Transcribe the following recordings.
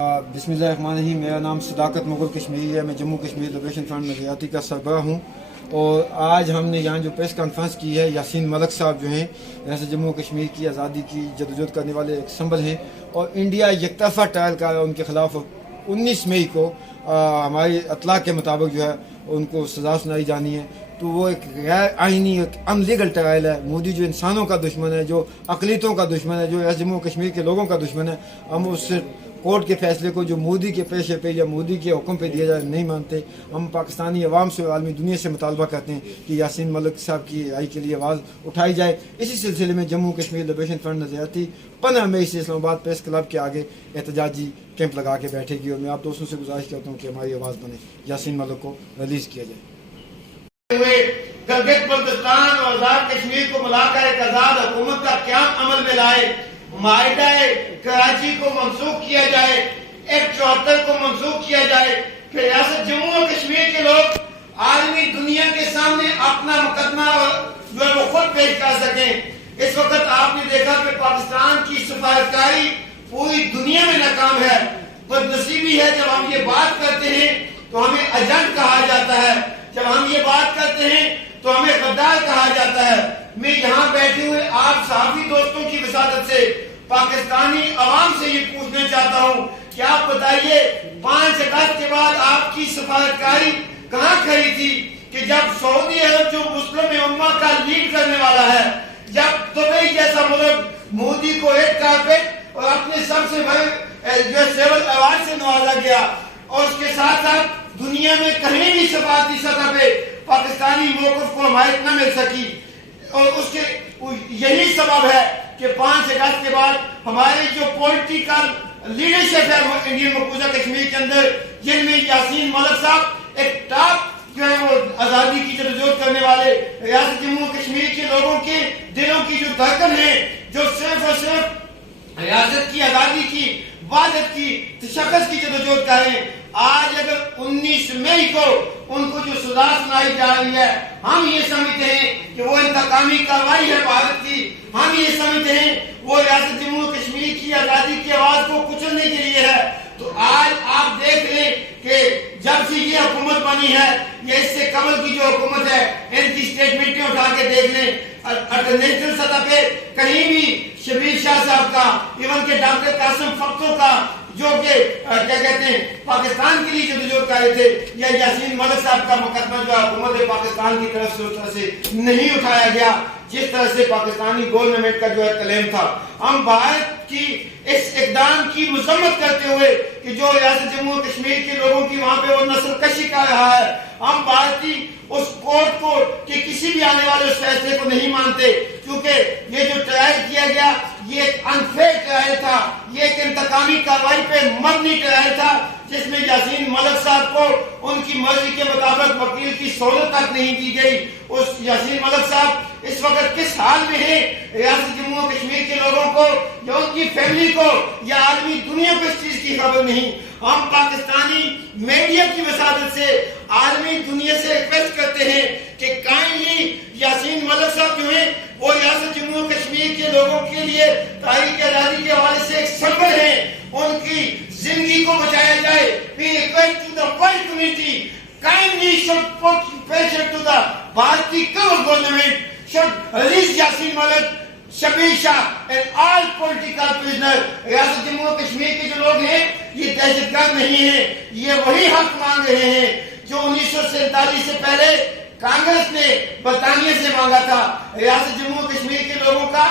बिस्मिल्लाहिर्रहमानिर्रहीम। मेरा नाम सदाकत मुगल कश्मीरी है। मैं जम्मू कश्मीर लिबरेशन फ्रंट नज़रियाती का सरबराह हूँ और आज हमने यहाँ जो प्रेस कॉन्फ्रेंस की है, यासीन मलिक साहब जो हैं यहाँ से जम्मू कश्मीर की आज़ादी की जदोजहद करने वाले एक संबल हैं और इंडिया यकतरफा ट्रायल कर रहा है उनके खिलाफ 19 मई को हमारी अतला के मुताबिक जो है उनको सज़ा सुनाई जानी है। तो वो एक गैर आइनी एक अनलीगल ट्रायल है। मोदी जो इंसानों का दुश्मन है, जो अकलीतों का दुश्मन है, जो जम्मू कश्मीर के लोगों का दुश्मन है, हम उससे कोर्ट के फैसले को जो मोदी के पेशे पे या मोदी के हुक्म पे दिया जाए नहीं मानते। हम पाकिस्तानी अवाम से और आलमी दुनिया से मुतालबा करते हैं कि यासीन मलिक साहब की रिहाई के लिए आवाज़ उठाई जाए। इसी सिलसिले में जम्मू कश्मीर लिबरेशन फ्रंट नज़रियाती 15 मई से इस्लामाबाद प्रेस क्लब के आगे एहतजाजी कैंप लगा के बैठेगी और मैं आप दोस्तों से गुजारिश करता हूँ कि हमारी आवाज़ बने, यासीन मलिक को रिलीज़ किया जाए। गिलगित बल्तिस्तान और आजाद कश्मीर को मिलाकर एक आजाद हुकूमत का क्या अमल में लाए, माहिदा कराची को मंसूख किया जाए, एक्ट 74 को मंसूख किया जाए, फिर रियासत जम्मू और कश्मीर के लोग आलमी दुनिया के सामने अपना मुकदमा जो है वो खुद पेश कर सकें। इस वक्त आपने देखा कि पाकिस्तान की सफारतकारी पूरी दुनिया में नाकाम है। बदनसीबी है, जब हम ये बात करते हैं तो हमें एजेंट कहा जाता है, जब हम ये बात करते हैं तो हमें गद्दार कहा जाता है। मैं यहाँ बैठे हुए आप सहाफी दोस्तों की विसादत से पाकिस्तानी अवाम से ये पूछना चाहता हूँ कि आप बताइए 5 अगस्त के बाद आपकी सफारतकारी कहाँ खड़ी थी कि जब सऊदी अरब जो मुस्लिम उम्मा का लीड करने वाला है, जब दुबई जैसा मुल्क मोदी को रेड कारपेट और अपने सबसे बड़े जो सिविल अवार्ड से नवाजा गया और उसके साथ साथ दुनिया में कहीं भी सफारती सतह पे पाकिस्तानी मौक़िफ़ को हमायत न मिल सकी। और उसके यही सबब है कि 5 अगस्त के बाद हमारे जो पॉलिटिकल लीडरशिप है वो इंडियन मकबूजा कश्मीर के अंदर, जिनमें यासीन मलिक साहब एक टॉप जो है वो आज़ादी की जदोजहद करने वाले रियासत जम्मू कश्मीर के लोगों के दिलों की जो धड़कन है, जो सिर्फ और सिर्फ रियासत की आज़ादी की वादत की तशक्कुस की जदोजहद करें। आज अगर 19 मई को उनको जो सजा सुनाई जा रही है, हम ये समझते हैं कि वो इंतकामी कार्रवाई है भारत की। हम ये समझते हैं वो रियासत जम्मू कश्मीर की आजादी की आवाज को कुचलने के लिए है। तो आज आप देख लें कि जब से ये हुकूमत बनी है या इससे कबल की जो हुकूमत है, इनकी स्टेटमेंटें उठा के देख लें, इंटरनेशनल सतह पे कहीं भी शबीर शाह साहब का, इवन के डॉक्टर कासिम फक्तो का जो कि क्या कहते हैं पाकिस्तान के लिए जदोजहद कर रहे थे, या यासीन मलिक साहब का मुकदमा जो हुकूमत पाकिस्तान की तरफ से उस तरह से नहीं उठाया गया जिस तरह से पाकिस्तानी गवर्नमेंट का जो है क्लेम था। हम भारत की इस इक़दाम की मजम्मत करते हुए कि जो रियासत जम्मू कश्मीर के लोगों की वहां पे वो नस्ल कशी कर रहा है, हम भारतीय उस कोर्ट को कि किसी भी आने वाले उस फैसले को नहीं मानते, क्योंकि ये जो ट्रायल किया गया ये एक अनफेयर ट्रायल था, ये एक इंतकामी कार्रवाई पे मबनी ट्रायल था जिसमें यासीन मलिक साहब को उनकी मर्जी के मुताबिक वकील की सहूलत तक नहीं दी गई। उस यासीन मलिक साहब इस वक्त किस हाल में है, रियासत जम्मू कश्मीर के लोगों को या उनकी फैमिली को या आलमी दुनिया को इस चीज की खबर नहीं। हम पाकिस्तानी मीडिया की वसादत से आलमी दुनिया से रिक्वेस्ट करते हैं कि काइंडली यासीन मलिक साहब जो है वो रियासत जम्मू कश्मीर के लोगों के लिए तारीख आजादी के हवाले से एक संबल है, उनकी जिंदगी को बचाया जाए। We request to the world community kindly should put pressure to the Bharati government should release Yasin Malik, Shabir Shah and all political prisoners। रियासत जम्मू और कश्मीर के जो लोग हैं ये दहशतगर्द नहीं है, ये वही हक मांग रहे हैं जो 1947 से पहले कांग्रेस ने बरतानिया से मांगा था। रियासत जम्मू और कश्मीर के लोगों का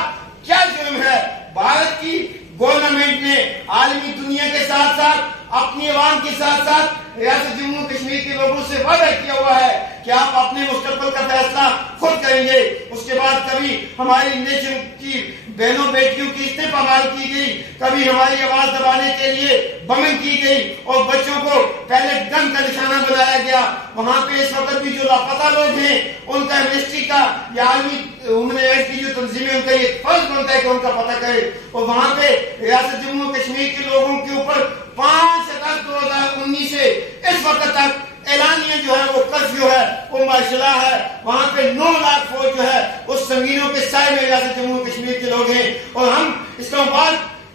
क्या जुर्म है? भारत की गवर्नमेंट ने आलमी दुनिया के साथ साथ अपनी अवाम के साथ साथ रियासत जम्मू कश्मीर के लोगों से वादा किया हुआ है कि आप अपने मुस्तकबिल का फैसला खुद करेंगे। उसके बाद कभी हमारी नेशन की बहनों बेटियों की इस्तेमाल की गई, कभी हमारी आवाज दबाने के लिए बमिंग की गई और बच्चों को पहले गन का निशाना बनाया गया। वहां पे इस वक्त भी जो लापता लोग हैं उनका मिनिस्ट्री का या आलमी ह्यूमन राइट्स की जो तंजीमें उनका ये फर्ज बनता है कि उनका पता करे। और वहां पे रियासत जम्मू कश्मीर के लोगों के ऊपर 5 अगस्त 2019 से इस वक्त तक ऐलानिया जो है वो कर्फ्यू है, वो मार्शला है। वहां पे 9 लाख फौज जो है उस संगीनों के साए में रियासत जम्मू कश्मीर के लोग हैं। और हम इस्लामाबाद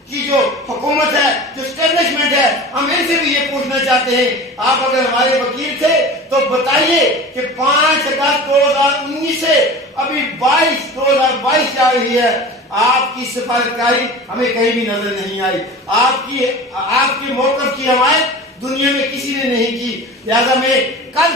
की जो हुकूमत है, जो स्टैब्लिशमेंट है, ان سے بھی یہ پوچھنا چاہتے ہیں، آپ اگر ہمارے وکیل تھے تو بتائیے کہ 5 اگست 2019 سے ابھی 2022 جا رہی ہے، آپ کی سفارتکاری ہمیں کہیں بھی نظر نہیں آئی، آپ کی موقف کی حمایت دنیا میں کسی نے نہیں کی۔ لہذا میں کل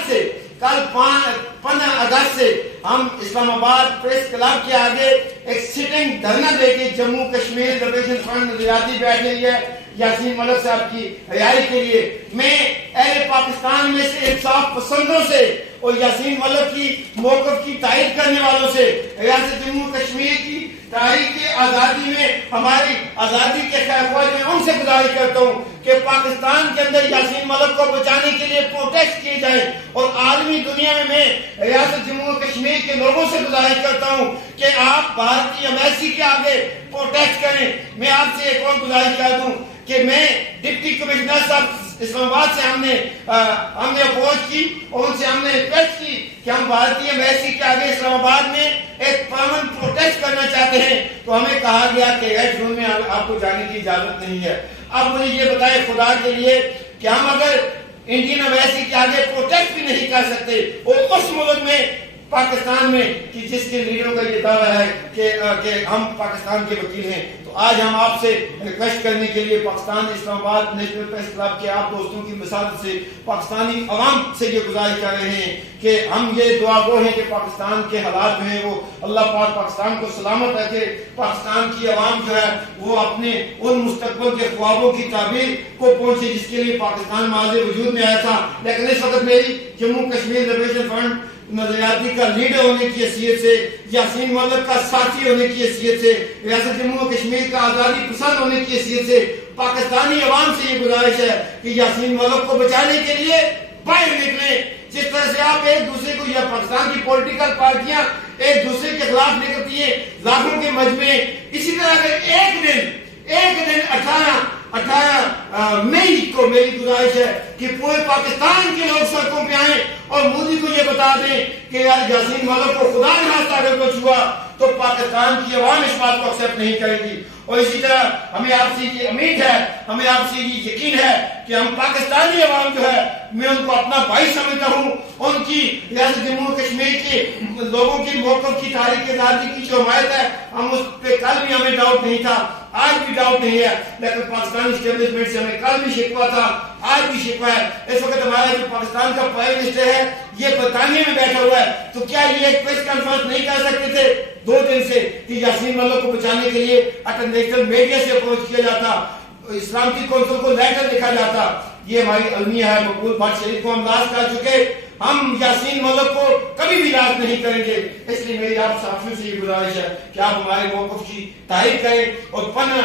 15 اگست سے ہم اسلام آباد پریس کلب کے آگے ایک سٹنگ دھرنا دے کے جموں کشمیر لبریشن فرنٹ نظریاتی بیٹھ رہی ہے یاسین ملک صاحب کی رہائی کے لیے۔ میں اہل پاکستان میں سے انصاف پسندوں سے اور یاسین ملک کی موقف کی تائید کرنے والوں سے، ریاست جموں کشمیر کی تاریخ آزادی میں ہماری آزادی کے خواہ میں ان سے گزارش کرتا ہوں کہ پاکستان کے اندر یاسین ملک کو بچانے کے لیے پروٹیسٹ کیے جائیں، اور عالمی دنیا میں ریاست جموں کشمیر کے لوگوں سے گزارش کرتا ہوں کہ آپ بھارتی ایمبیسی کے آگے پروٹیسٹ کریں۔ میں آپ سے ایک اور گزارش کر دوں کہ میں ڈپٹی کمشنر صاحب اسلام آباد سے ہم نے اپروچ کی اور ان سے ہم نے ریکویسٹ کی کہ ہم بھارتی ایمبیسی کے آگے اسلام آباد میں ایک پرامن پروٹیسٹ کرنا چاہتے ہیں، تو ہمیں کہا گیا کہ ریڈ زون میں آپ کو جانے کی اجازت نہیں ہے۔ اب مجھے یہ بتائے خدا کے لیے کہ ہم اگر انڈین ایمبیسی کے آگے پروٹیسٹ بھی نہیں کر سکتے اور اس ملک میں پاکستان میں کہ جس کے لیڈروں کا یہ دعویٰ ہے کہ ہم پاکستان کے وکیل ہیں، تو آج ہم آپ سے ریکویسٹ کرنے کے لیے پاکستان اسلام آباد نیشنل پریس کلب کے آپ دوستوں کی مثالت سے پاکستانی عوام سے یہ گزارش کر رہے ہیں کہ ہم یہ دعا گو ہیں کہ پاکستان کے حالات جو ہیں وہ اللہ پاک پاکستان کو سلامت رکھے، پاکستان کی عوام جو ہے وہ اپنے ان مستقبل کے خوابوں کی تعبیر کو پہنچے جس کے لیے پاکستان ماضی وجود میں آیا تھا۔ لیکن اس وقت میری جموں کشمیر لبریشن فرنٹ نظریاتی کا لیڈر ہونے کی حیثیت سے، یاسین ملک کا ساتھی ہونے کی حیثیت سے، ریاست جموں کشمیر کا آزادی پسند ہونے کی حیثیت سے پاکستانی عوام سے یہ گزارش ہے کہ یاسین ملک کو بچانے کے لیے باہر نکلیں۔ جس طرح سے آپ ایک دوسرے کو یا پاکستان کی پولیٹیکل پارٹیاں ایک دوسرے کے خلاف نکلتی ہیں لاکھوں کے مجمع، اسی طرح اگر ایک دن 18 مئی کو میری گزارش ہے کہ پورے پاکستان کے لوگ سڑکوں پہ آئیں اور مودی کو یہ بتا دیں کہ یار یاسین ملک کو خدا نخواستہ اگر کچھ ہوا تو پاکستان کی عوام اس بات کو ایکسپٹ نہیں کرے گی۔ اور اسی طرح ہمیں آپ سے یہ امید ہے، ہمیں آپ سے یہ یقین ہے کہ ہم پاکستانی عوام جو ہے میں ان کو اپنا بھائی سمجھتا ہوں، ان کی ریاست جموں کشمیر کے لوگوں کی موقف کی تاریخ آزادی کی جو حمایت ہے، ہم اس پہ کل بھی ہمیں ڈاؤٹ نہیں تھا، آج بھی ڈاؤٹ نہیں ہے، لیکن پاکستانی اسٹیبلشمنٹ سے ہمیں کل بھی شکوہ تھا، آج بھی شکوہ ہے۔ اس وقت ہمارا جو پاکستان کا پرائم منسٹر ہے یہ برطانیہ میں بیٹھا ہوا ہے، تو کیا یہ ایک پریس کانفرنس نہیں کر سکتے تھے 2 دن سے کہ یاسین ملک کو بچانے کے لیے انٹرنیشنل میڈیا سے اپروچ کیا جاتا، اسلامتی کونسل کو لیٹر لکھا جاتا؟ یہ ہماری المیہ ہے، مقبول بٹ شریف کو ہم لاز کر چکے، ہم یاسین ملک کو کبھی بھی لاز نہیں کریں گے۔ اس لیے میری آپ صحافیوں سے یہ گزارش ہے کہ آپ ہمارے موقف کی تائید کریں اور 15